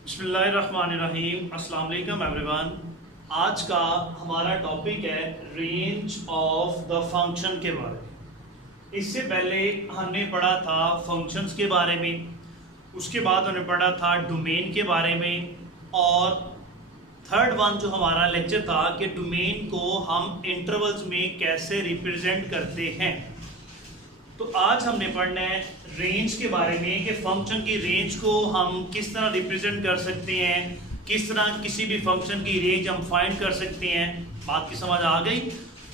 बिस्मिल्लाहिर्रहमानिर्रहीम। अस्सलाम वालेकुम एवरीवन। आज का हमारा टॉपिक है रेंज ऑफ द फंक्शन के बारे में। इससे पहले हमने पढ़ा था फंक्शंस के बारे में, उसके बाद हमने पढ़ा था डोमेन के बारे में, और थर्ड वन जो हमारा लेक्चर था कि डोमेन को हम इंटरवल्स में कैसे रिप्रेजेंट करते हैं। तो आज हमने पढ़ना है रेंज के बारे में कि फंक्शन की रेंज को हम किस तरह रिप्रेजेंट कर सकते हैं, किस तरह किसी भी फंक्शन की रेंज हम फाइंड कर सकते हैं। बात की समझ आ गई?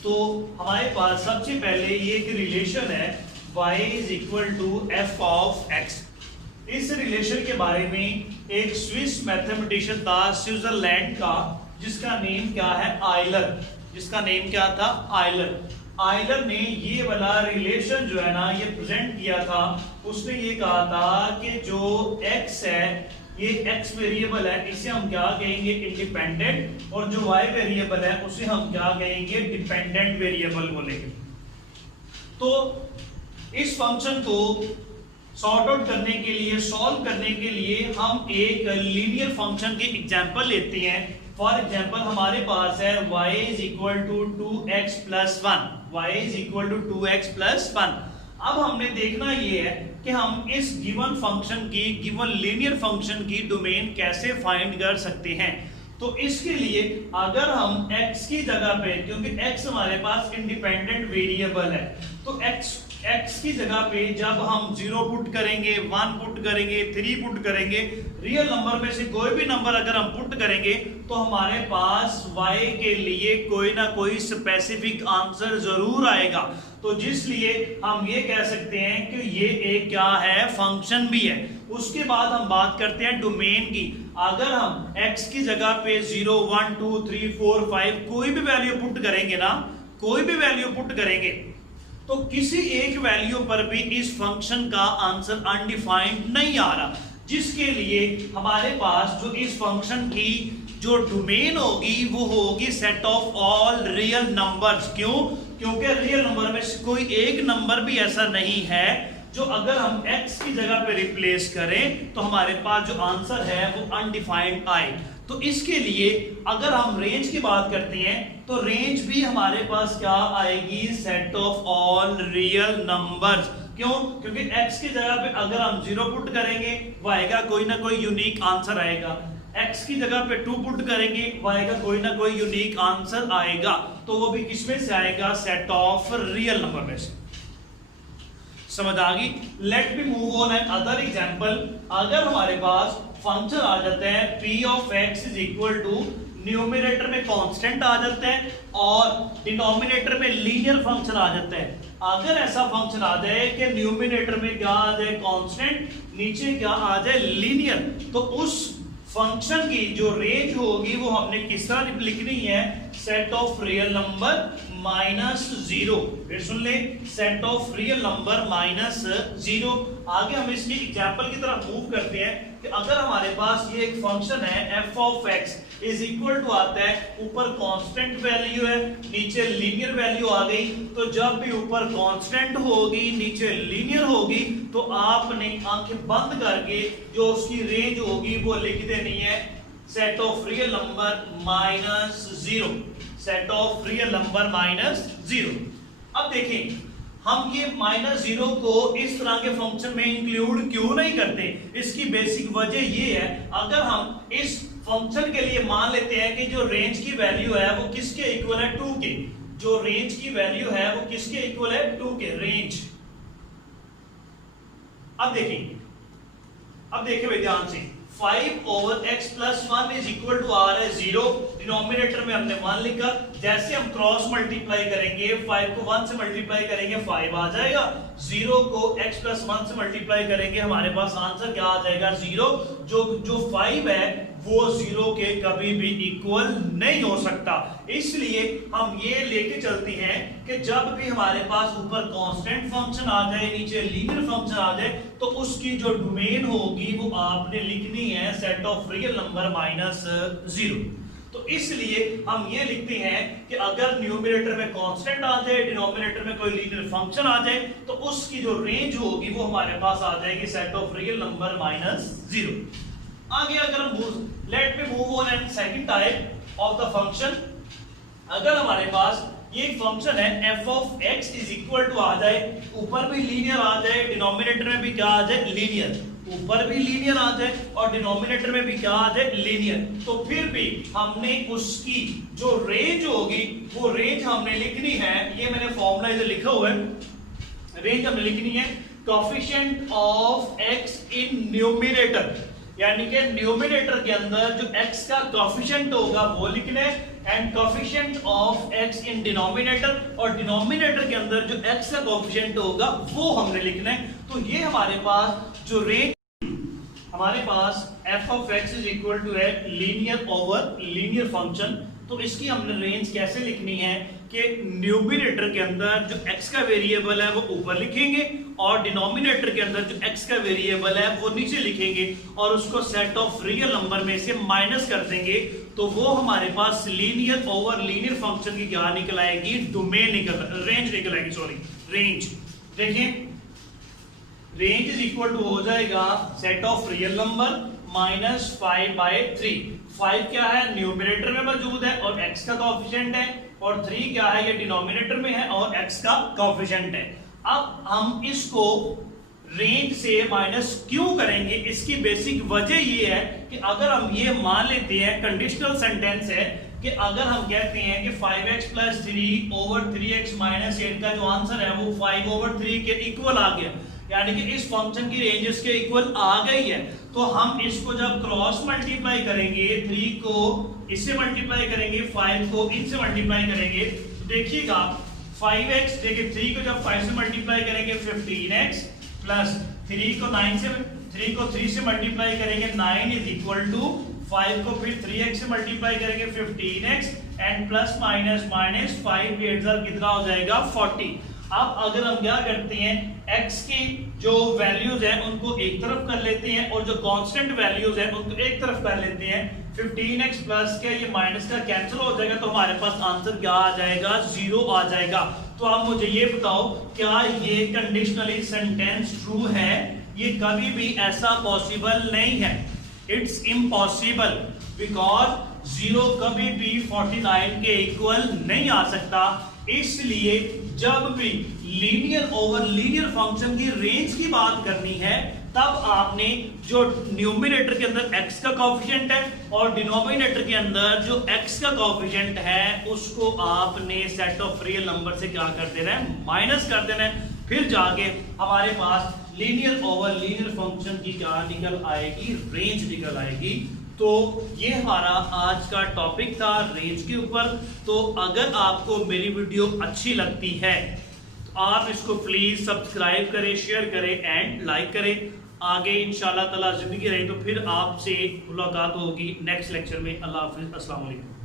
तो हमारे पास सबसे पहले ये एक रिलेशन है y is equal to F of X. इस रिलेशन के बारे में एक स्विस मैथमेटिशियन था स्विट्जरलैंड का, जिसका नेम क्या है? आयलर। जिसका नेम क्या था? आयलर। आयलर ने ये वाला रिलेशन जो है ना ये प्रेजेंट किया था। उसने ये कहा था कि जो x है ये x वेरिएबल है, इसे हम क्या कहेंगे? इंडिपेंडेंट। और जो y वेरिएबल है उसे हम क्या कहेंगे? डिपेंडेंट वेरिएबल बोलेंगे। तो इस फंक्शन को सॉर्ट आउट करने के लिए, सॉल्व करने के लिए हम एक लीनियर फंक्शन की एग्जांपल लेते हैं। फॉर एग्जांपल हमारे पास है y is equal to 2x plus 1। y is equal to 2x plus 1। अब हमने देखना ये है कि हम इस गिवन फंक्शन की, गिवन लीनियर फंक्शन की डोमेन कैसे फाइंड कर सकते हैं। तो इसके लिए अगर हम x की जगह पे, क्योंकि x हमारे पास इंडिपेंडेंट वेरिएबल है, तो x की जगह पे जब हम 0 पुट करेंगे, 1 पुट करेंगे, 3 पुट करेंगे, रियल नंबर में से कोई भी नंबर अगर हम पुट करेंगे तो हमारे पास y के लिए कोई ना कोई स्पेसिफिक आंसर जरूर आएगा। तो जिसलिए हम ये कह सकते हैं कि ये एक क्या है? फंक्शन भी है। उसके बाद हम बात करते हैं डोमेन की। अगर हम x की जगह पे 0, 1, 2, 3, 4, 5 कोई भी वैल्यू पुट करेंगे ना, कोई भी वैल्यू पुट करेंगे, तो किसी एक वैल्यू पर भी इस फंक्शन का आंसर अनडिफाइंड नहीं आ रहा, जिसके लिए हमारे पास जो इस फंक्शन की जो डोमेन होगी वो होगी set of all real numbers. क्यों? क्योंकि रियल नंबर में से कोई एक नंबर भी ऐसा नहीं है जो अगर हम x की जगह पे रिप्लेस करें तो हमारे पास जो आंसर है वो अनडिफाइंड आए। तो इसके लिए अगर हम रेंज की बात करते हैं तो रेंज भी हमारे पास क्या आएगी? Set of all real numbers. क्यों? क्योंकि x की जगह पे अगर हम 0 पुट करेंगे वो आएगा कोई ना कोई यूनिक आंसर आएगा, x की जगह पे 2 पुट करेंगे वो आएगा कोई ना कोई यूनिक आंसर आएगा। तो वो भी किसमें से आएगा? सेट ऑफ रियल नंबर में से। समझ आ गई? Let me move on another example. अगर हमारे पास फंक्शन आ जाता है p of x is equal to, numerator में कांस्टेंट आ जाता है और डिनोमिनेटर में लीनियर फंक्शन आ जाता है। अगर ऐसा फंक्शन आ जाए कि न्यूमरेटर में क्या आ जाए? कांस्टेंट, नीचे क्या आ जाए? लीनियर, तो उस फंक्शन की जो रेंज होगी वो हमने किस तरह लिखनी है? Set of real number minus 0। फिर सुन ले, set of real number minus 0। आगे हम इसकी एग्जांपल की तरफ मूव करते हैं कि अगर हमारे पास ये एक फंक्शन है f of x is equal to आता है, ऊपर कांस्टेंट वैल्यू है, नीचे लीनियर वैल्यू आ गई। तो जब भी ऊपर कांस्टेंट होगी, नीचे लीनियर होगी, तो आपने आंखें बंद करके जो उसकी रेंज होगी वो लिख देनी है set of real number minus 0। Set of real number minus 0। अब देखें हम ये माइनस 0 को इस तरह के फंक्शन में इंक्लूड क्यों नहीं करते? इसकी बेसिक वजह ये है, अगर हम इस फंक्शन के लिए मान लेते हैं कि जो रेंज की वैल्यू है वो किसके इक्वल है? 2 के। जो रेंज की वैल्यू है वो किसके इक्वल है? 2 के रेंज। अब देखिए भाई ध्यान से, 5 over x plus 1 is equal to आ रहा है 0। डिनोमिनेटर में हमने 1 लिखा, जैसे हम क्रॉस मल्टीप्लाई करेंगे 5 को 1 से मल्टीप्लाई करेंगे 5 आ जाएगा, 0 को x प्लस 1 से मल्टीप्लाई करेंगे हमारे पास आंसर क्या आ जाएगा? 0। जो 5 है वो 0 के कभी भी इक्वल नहीं हो सकता। इसलिए हम ये लेके चलते हैं कि जब भी हमारे पास ऊपर कांस्टेंट फंक्शन आ जाए, नीचे लीनियर फंक्शन आ जाए, तो उसकी जो डोमेन होगी वो आपने लिखनी है set of real number minus 0। तो इसलिए हम ये लिखते हैं कि अगर न्यूमरेटर में कांस्टेंट आ जाए, डिनोमिनेटर में कोई लीनियर फंक्शन आ जाए, तो उसकी जो रेंज होगी वो हमारे पास आ जाएगी set of real number minus 0। आगे अगर हम late me move on and second type of the function. अगर हमारे पास ये एक फंक्शन है f of x is equal to आ जाए, ऊपर भी लीनियर आ जाए, डिनोमिनेटर में भी क्या आ जाए, लीनियर, ऊपर भी लीनियर आ जाए और डिनोमिनेटर में भी क्या आ जाए, लीनियर, तो फिर भी हमने उसकी जो रेंज होगी वो रेंज हमने लिखनी है। ये मैंने फॉर्मूला इधर लिखा हुआ है, रेंज हमने लिखनी है coefficient of x in numerator, यानी कि न्यूमरेटर के अंदर जो x का कोएफिशिएंट होगा वो लिखना है, and coefficient of x in denominator, और डिनोमिनेटर के अंदर जो x का कोएफिशिएंट होगा वो हमने लिखना है। तो ये हमारे पास जो रेंज, हमारे पास f of x is equal to है लीनियर ओवर लीनियर फंक्शन, तो इसकी हमने रेंज कैसे लिखनी है कि न्यूमरेटर के अंदर जो x का वेरिएबल है वो ऊपर लिखेंगे और डिनोमिनेटर के अंदर जो x का वेरिएबल है वो नीचे लिखेंगे और उसको सेट ऑफ रियल नंबर में से माइनस कर देंगे, तो वो हमारे पास लीनियर ओवर लीनियर फंक्शन की क्या निकल आएगी, डोमेन रेंज निकल आएगी, सॉरी रेंज। देखिए रेंज इज इक्वल टू हो जाएगा set of real number minus 5/3। 5 क्या है, न्यूमरेटर में मौजूद है और x का कोएफिशिएंट है, और 3 क्या है, ये डिनोमिनेटर में है और x का कोएफिशिएंट है। अब हम इसको रेंज से माइनस क्यों करेंगे, इसकी बेसिक वजह ये है कि अगर हम ये मान लेते हैं, कंडीशनल सेंटेंस है कि अगर हम कहते हैं कि 5x + 3 / 3x - 8 का जो आंसर है वो 5/3 के इक्वल आ गया, यानी कि इस फंक्शन की रेंज इसके इक्वल आ गई है, तो हम इसको जब क्रॉस मल्टीप्लाई करेंगे, 3 को इससे मल्टीप्लाई करेंगे, 5 को इनसे मल्टीप्लाई करेंगे, तो देखिएगा 5x, देखिए 3 को जब 5 से मल्टीप्लाई करेंगे 15x प्लस 3 को 3 से मल्टीप्लाई करेंगे 9 इज इक्वल टू 5 को फिर 3x से मल्टीप्लाई करेंगे 15x एंड प्लस माइनस 5 कितना हो जाएगा 40। अब अगर हम क्या करते हैं, x की जो वैल्यूज है उनको एक तरफ कर लेते हैं और जो कांस्टेंट वैल्यूज है उनको एक तरफ कर लेते हैं, 15x प्लस क्या ये माइनस का कैंसिल हो जाएगा, तो हमारे पास आंसर क्या आ जाएगा, 0 आ जाएगा। तो आप मुझे ये बताओ क्या ये कंडीशनली सेंटेंस ट्रू है, ये कभी भी ऐसा पॉसिबल नहीं है, इट्स इम्पॉसिबल, बिकॉज 0 कभी भी 49 के इक्वल नहीं आ सकता। इसलिए जब भी लीनियर ओवर लीनियर फंक्शन की रेंज की बात करनी है तब आपने जो न्यूमरेटर के अंदर x का कोएफिशिएंट है और डिनोमिनेटर के अंदर जो x का कोएफिशिएंट है उसको आपने सेट ऑफ रियल नंबर से क्या कर देना है, माइनस कर देना है, फिर जाके हमारे पास लीनियर ओवर लीनियर फंक्शन की क्या निकल आएगी, रेंज निकल आएगी। तो ये हमारा आज का टॉपिक था रेंज के ऊपर। तो अगर आपको मेरी वीडियो अच्छी लगती है तो आप इसको प्लीज सब्सक्राइब करें, शेयर करें एंड लाइक करें। आगे इंशाल्लाह ताला जिंदगी रही तो फिर आपसे मुलाकात होगी नेक्स्ट लेक्चर में। अल्लाह हाफिज, अस्सलाम वालेकुम।